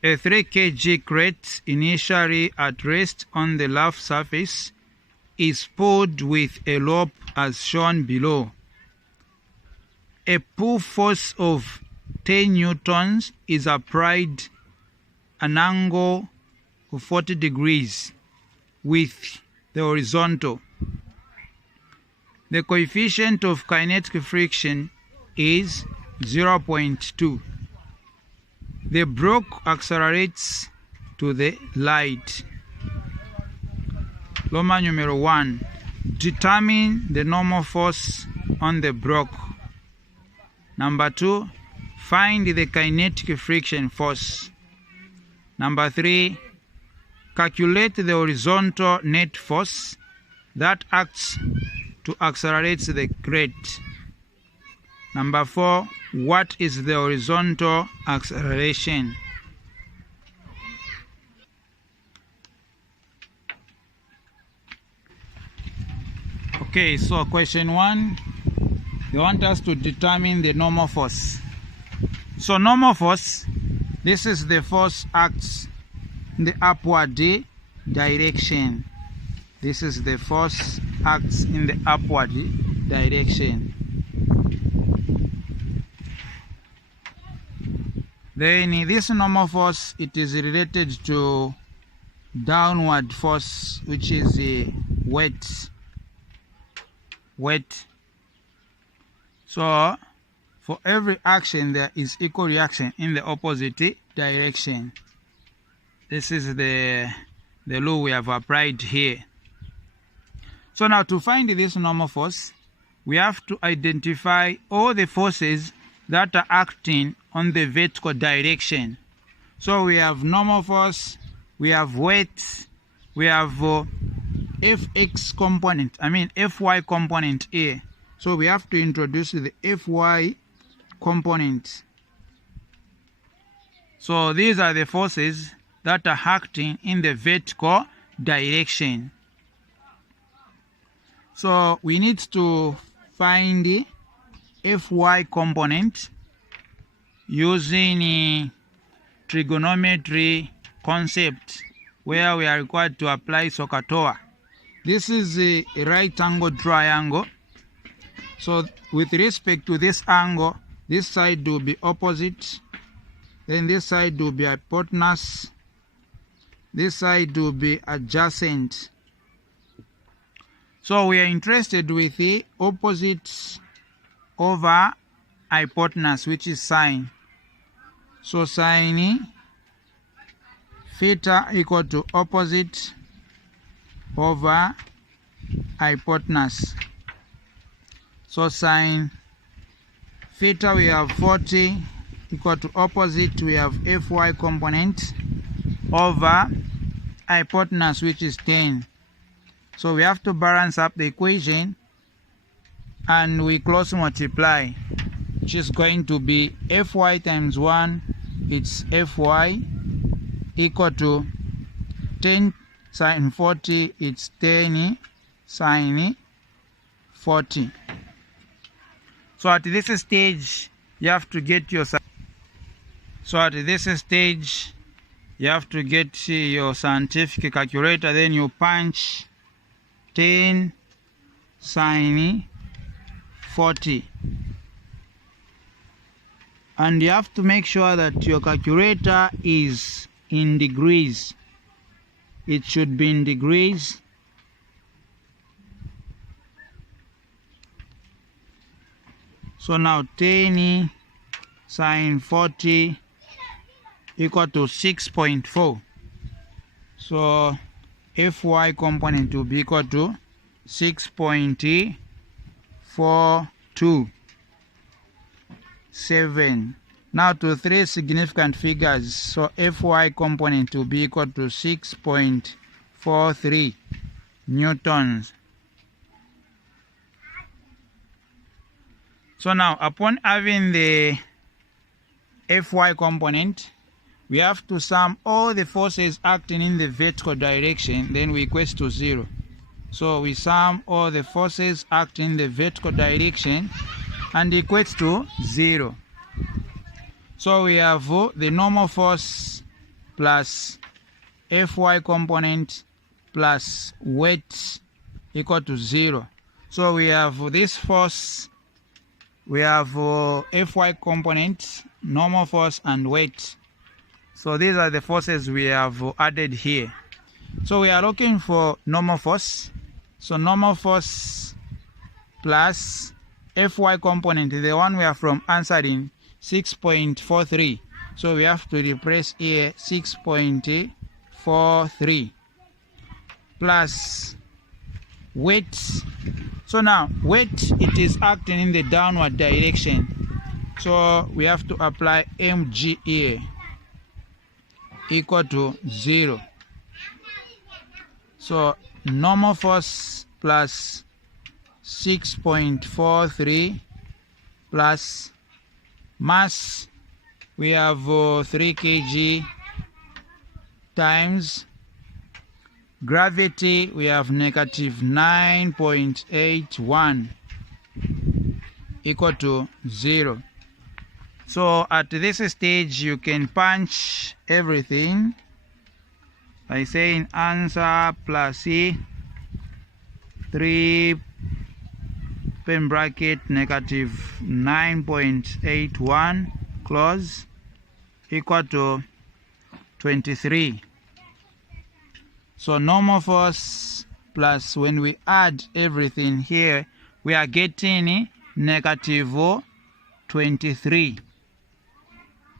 A 3 kg crate initially at rest on the rough surface is pulled with a rope as shown below. A pull force of 10 newtons is applied an angle of 40 degrees with the horizontal. The coefficient of kinetic friction is 0.2. The block accelerates to the right. Roman numeral 1. Determine the normal force on the block. Number 2. Find the kinetic friction force. Number 3. Calculate the horizontal net force that acts to accelerate the crate. Number 4. What is the horizontal acceleration? Okay, so question 1, they want us to determine the normal force. So normal force, this is the force acts in the upward direction. This is the force acts in the upward direction. Then this normal force, it is related to downward force, which is weight. So for every action there is equal reaction in the opposite direction. This is the law we have applied here. So now to find this normal force, we have to identify all the forces that are acting on the vertical direction. So we have normal force, we have weight, we have fx component, fy component here. So we have to introduce the fy component. So these are the forces that are acting in the vertical direction. So we need to find the fy component using trigonometry concept, where we are required to apply SOHCAHTOA. This is a right angle triangle. So with respect to this angle, this side will be opposite, then this side will be hypotenuse, this side will be adjacent. So we are interested with the opposite over hypotenuse, which is sine. So sine theta equal to opposite over hypotenuse. So sine theta, we have 40 equal to opposite, we have fy component over hypotenuse, which is 10. So we have to balance up the equation and we cross multiply, which is going to be fy times 1, it's fy equal to 10 sine 40, it's 10 sine 40. So at this stage, you have to get your scientific calculator, then you punch 10 sine 40. And you have to make sure that your calculator is in degrees. It should be in degrees. So now 10 sine 40 equal to 6.4. So fy component will be equal to 6.427. Now to three significant figures, so fy component will be equal to 6.43 newtons. So now upon having the fy component, we have to sum all the forces acting in the vertical direction, then we equate to 0. So we sum all the forces acting in the vertical direction and equates to 0. So we have the normal force plus Fy component plus weight equal to 0. So we have this force, we have Fy component, normal force and weight. So these are the forces we have added here. So we are looking for normal force. So normal force plus Fy component, the one we are from answering, 6.43. So we have to replace here 6.43 plus weight. So now weight, it is acting in the downward direction. So we have to apply mg here equal to 0. So normal force plus 6.43 plus mass, we have 3 kg times gravity, we have negative 9.81 equal to 0. So at this stage you can punch everything by saying answer plus C 3 pen bracket negative 9.81 close equal to 23. So normal force plus, when we add everything here, we are getting negative 23.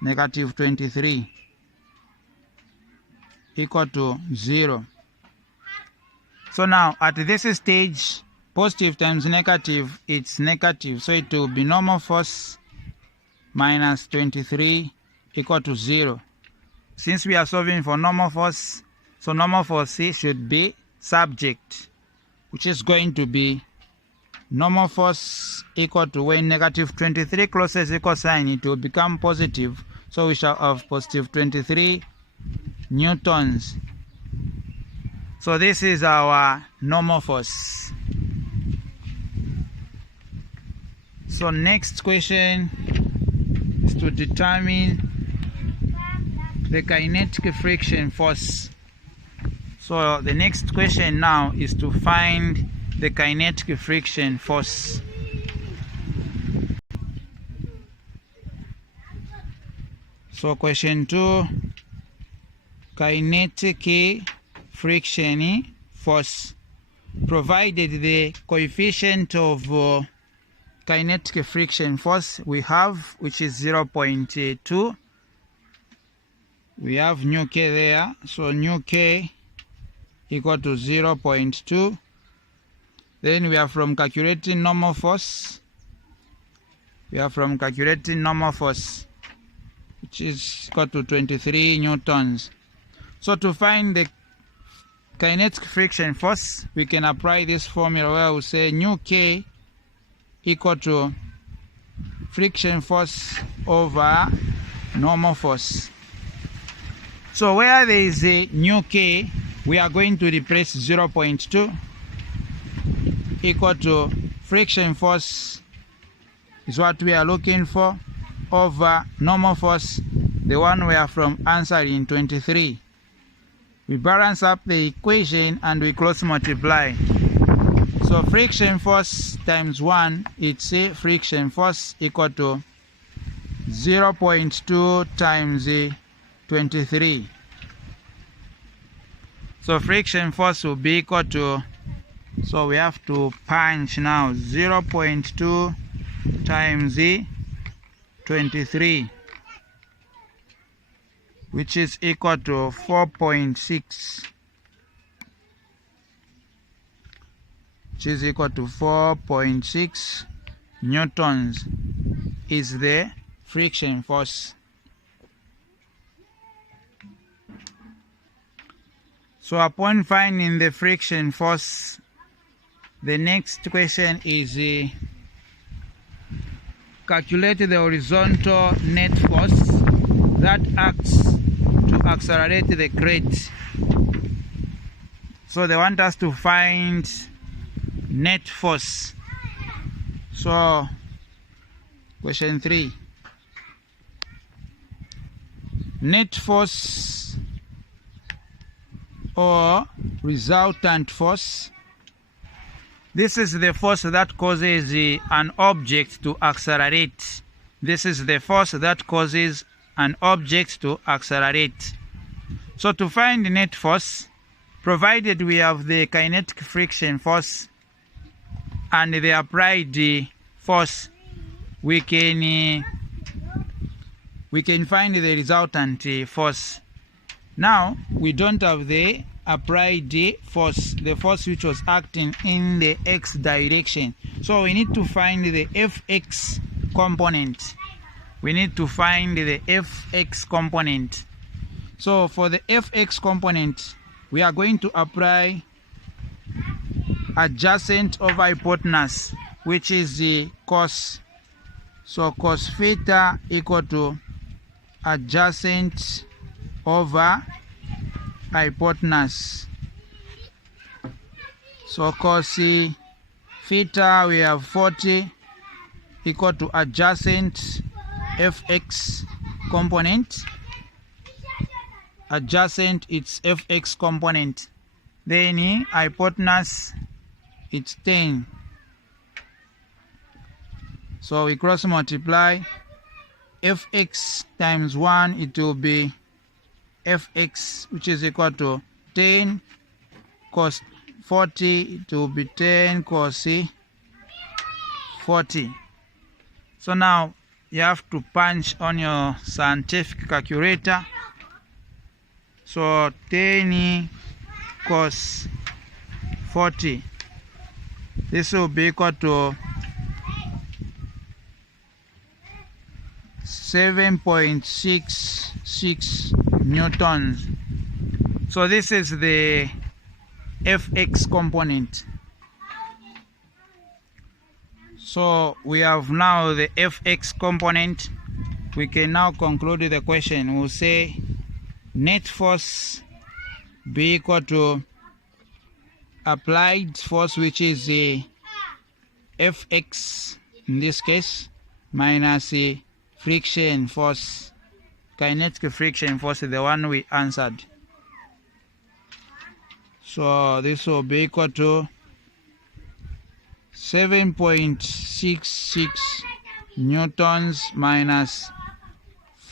Negative 23 equal to 0. So now at this stage, positive times negative, it's negative. So it will be normal force minus 23 equal to 0. Since we are solving for normal force, so normal force C should be subject, which is going to be normal force equal to, when negative 23 closes equal sign, it will become positive. So we shall have positive 23 newtons. So this is our normal force. So next question is to determine the kinetic friction force. So the next question now is to find the kinetic friction force. So question 2, kinetic friction force. Provided the coefficient of kinetic friction force we have, which is 0.2. We have nu k there, so nu k equal to 0.2. Then we are from calculating normal force. We are from calculating normal force, which is equal to 23 newtons. So to find the kinetic friction force, we can apply this formula where we say nu k equal to friction force over normal force. So where there is a nu k, we are going to replace 0.2 equal to friction force is what we are looking for over normal force, the one we are from answering 23. We balance up the equation and we cross multiply. So friction force times 1, it's a friction force equal to 0.2 times 23. So friction force will be equal to, so we have to punch now, 0.2 times 23, which is equal to 4.6, which is equal to 4.6 newtons is the friction force. So upon finding the friction force, the next question is calculate the horizontal net force that acts to accelerate the crate. So they want us to find net force. So question 3, net force or resultant force. This is the force that causes an object to accelerate. This is the force that causes an object to accelerate. So to find the net force, provided we have the kinetic friction force and the applied force, we can find the resultant force. Now we don't have the applied force, the force which was acting in the x direction. So we need to find the Fx component. We need to find the Fx component. So for the Fx component, we are going to apply adjacent over hypotenuse, which is the cos. So cos theta equal to adjacent over hypotenuse. So cos theta, we have 40 equal to adjacent Fx component. Adjacent, it's Fx component. Then hypotenuse, it's 10. So we cross multiply. Fx times 1, it will be Fx, which is equal to 10 cos 40, it will be 10 cos 40. So now you have to punch on your scientific calculator. So 10 cos 40, this will be equal to 7.66 newtons. So this is the Fx component. So we have now the Fx component. We can now conclude the question. We'll say net force be equal to applied force, which is the Fx in this case, minus the friction force, kinetic friction force, the one we answered. So this will be equal to 7.66 newtons minus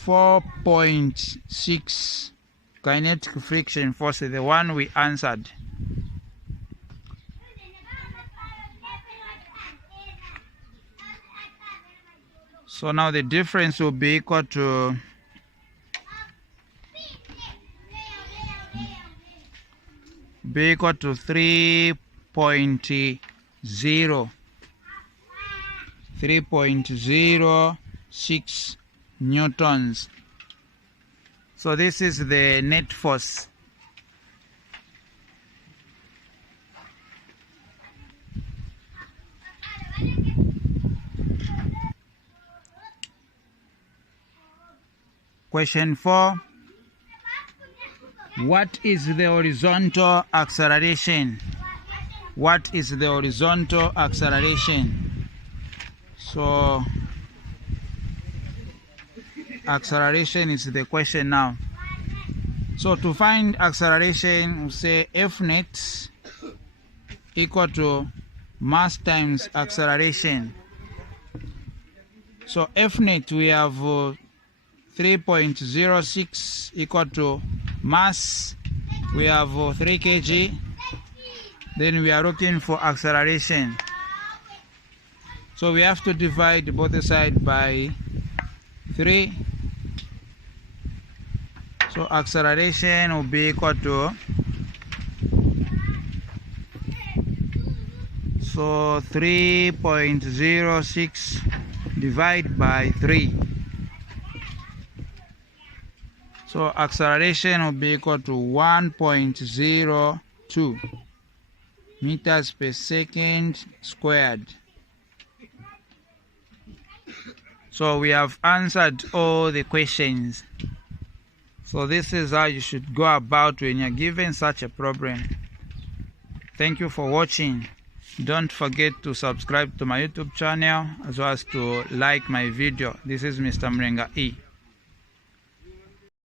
4.6 kinetic friction force, the one we answered. So now the difference will be equal to 3.06 newtons. So this is the net force. Question 4. What is the horizontal acceleration? What is the horizontal acceleration? So acceleration is the question now. So to find acceleration, we say F net equal to mass times acceleration. So F net, we have 3.06 equal to mass, we have 3 kg. Then we are looking for acceleration. So we have to divide both sides by 3. So acceleration will be equal to, so 3.06 divided by 3. So acceleration will be equal to 1.02 meters per second squared. So we have answered all the questions. So this is how you should go about when you're given such a problem. Thank you for watching. Don't forget to subscribe to my YouTube channel as well as to like my video. This is Mr. Mrenga E.